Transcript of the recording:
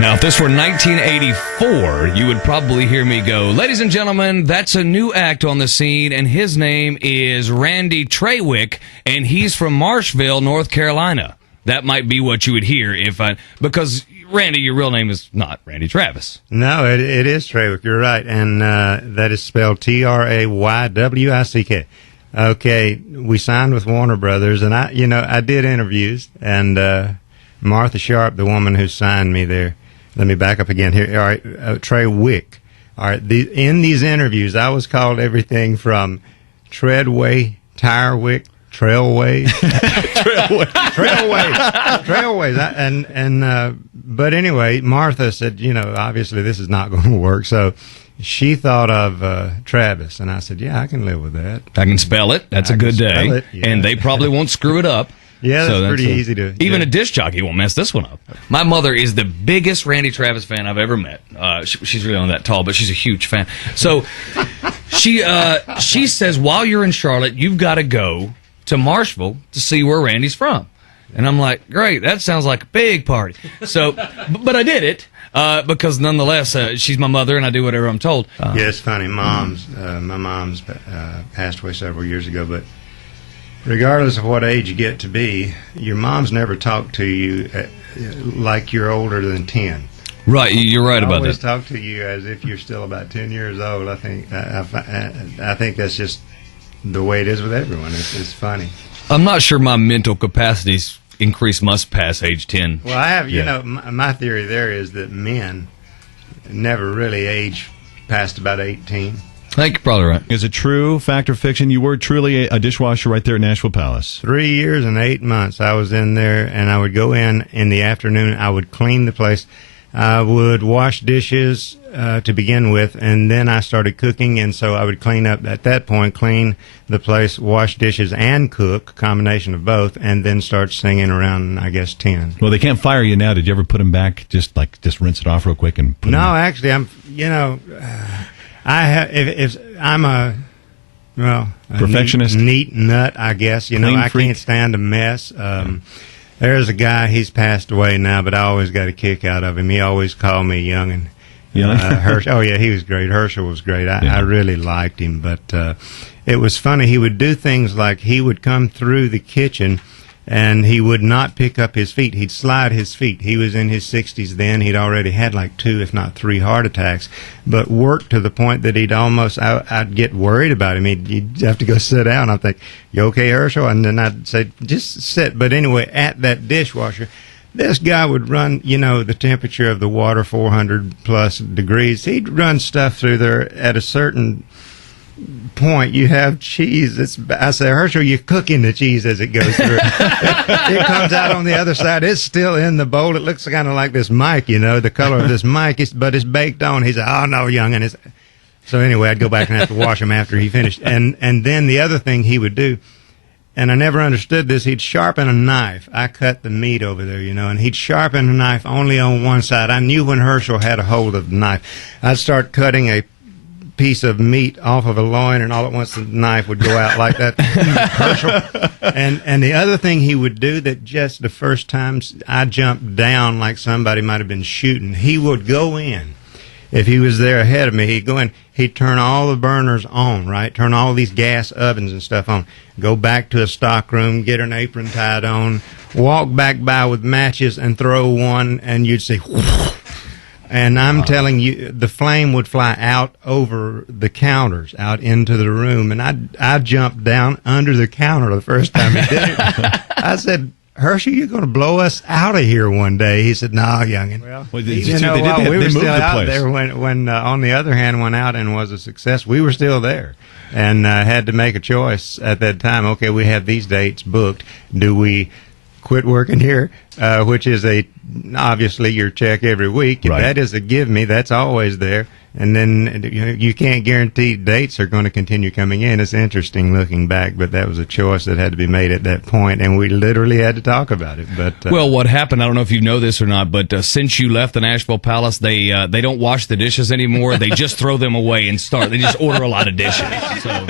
Now, if this were 1984, you would probably hear me go, ladies and gentlemen, that's a new act on the scene, and his name is Randy Trawick, and he's from Marshville, North Carolina. That might be what you would hear because Randy, your real name is not Randy Travis. No, it is Trawick. You're right, and that is spelled Traywick. Okay, we signed with Warner Brothers, and I did interviews, and Martha Sharp, the woman who signed me there. Let me back up again here. All right, Trawick. All right, in these interviews, I was called everything from Treadway, Tirewick, Trailways, Trailways. But anyway, Martha said, obviously this is not going to work. So she thought of Travis, and I said, yeah, I can live with that. I can spell it. That's a good day, and they probably won't screw it up. Yeah, that's pretty easy to... Even a disc jockey won't mess this one up. My mother is the biggest Randy Travis fan I've ever met. She's really only that tall, but she's a huge fan. So she says, while you're in Charlotte, you've got to go to Marshville to see where Randy's from. And I'm like, great, that sounds like a big party. So, but I did it because nonetheless, she's my mother and I do whatever I'm told. Yeah, it's funny. My mom's passed away several years ago, but regardless of what age you get to be, your mom's never talked to you like you're older than 10. Right, you're right about that. Always talk to you as if you're still about 10 years old. I think that's just the way it is with everyone. It's funny. I'm not sure my mental capacities increase much past age 10. Well, I have, my theory there is that men never really age past about 18. I think you're probably right. Is it true, fact or fiction, you were truly a dishwasher right there at Nashville Palace? 3 years and 8 months I was in there, and I would go in the afternoon. I would clean the place. I would wash dishes to begin with, and then I started cooking, and so I would clean up at that point, clean the place, wash dishes, and cook, a combination of both, and then start singing around, I guess, 10. Well, they can't fire you now. Did you ever put them back, just rinse it off real quick and put them back? Actually, I'm a perfectionist, neat nut, I guess. I can't stand a mess. There's a guy, he's passed away now, but I always got a kick out of him. He always called me youngin'. Herschel. Oh yeah, he was great. Herschel was great. I really liked him, but it was funny. He would do things like he would come through the kitchen and he would not pick up his feet. He'd slide his feet. He was in his 60s then. He'd already had like 2, if not 3 heart attacks, but worked to the point that I'd get worried about him. He'd have to go sit down. I'd think, you okay, Herschel? And then I'd say, just sit. But anyway, at that dishwasher, this guy would run, the temperature of the water, 400 plus degrees. He'd run stuff through there at a certain point. You have cheese. I say, Herschel, you're cooking the cheese as it goes through. It comes out on the other side. It's still in the bowl. It looks kind of like this mic, the color of this mic, but it's baked on. He said, oh, no, youngin'. So anyway, I'd go back and have to wash him after he finished. And then the other thing he would do, and I never understood this, he'd sharpen a knife. I cut the meat over there, and he'd sharpen the knife only on one side. I knew when Herschel had a hold of the knife. I'd start cutting a piece of meat off of a loin, and all at once the knife would go out like that. Herschel. And the other thing he would do that just the first time I jumped down like somebody might have been shooting, he would go in. If he was there ahead of me, he'd go in, he'd turn all the burners on, right? Turn all these gas ovens and stuff on. Go back to a stock room, get an apron tied on, walk back by with matches and throw one, and you'd see, whoosh. And I'm telling you, the flame would fly out over the counters, out into the room, and I jumped down under the counter the first time he did it. I said, Herschel, you're going to blow us out of here one day. He said, no, youngin'. Well, we were still out there when on the other hand, went out and was a success. We were still there and had to make a choice at that time. Okay, we have these dates booked. Do we quit working here, which is obviously your check every week? Right. That is a give me. That's always there. And then you can't guarantee dates are going to continue coming in. It's interesting looking back, but that was a choice that had to be made at that point, and we literally had to talk about it. But well, what happened, I don't know if you know this or not, but since you left the Nashville Palace, they don't wash the dishes anymore. They just throw them away and start. They just order a lot of dishes. So.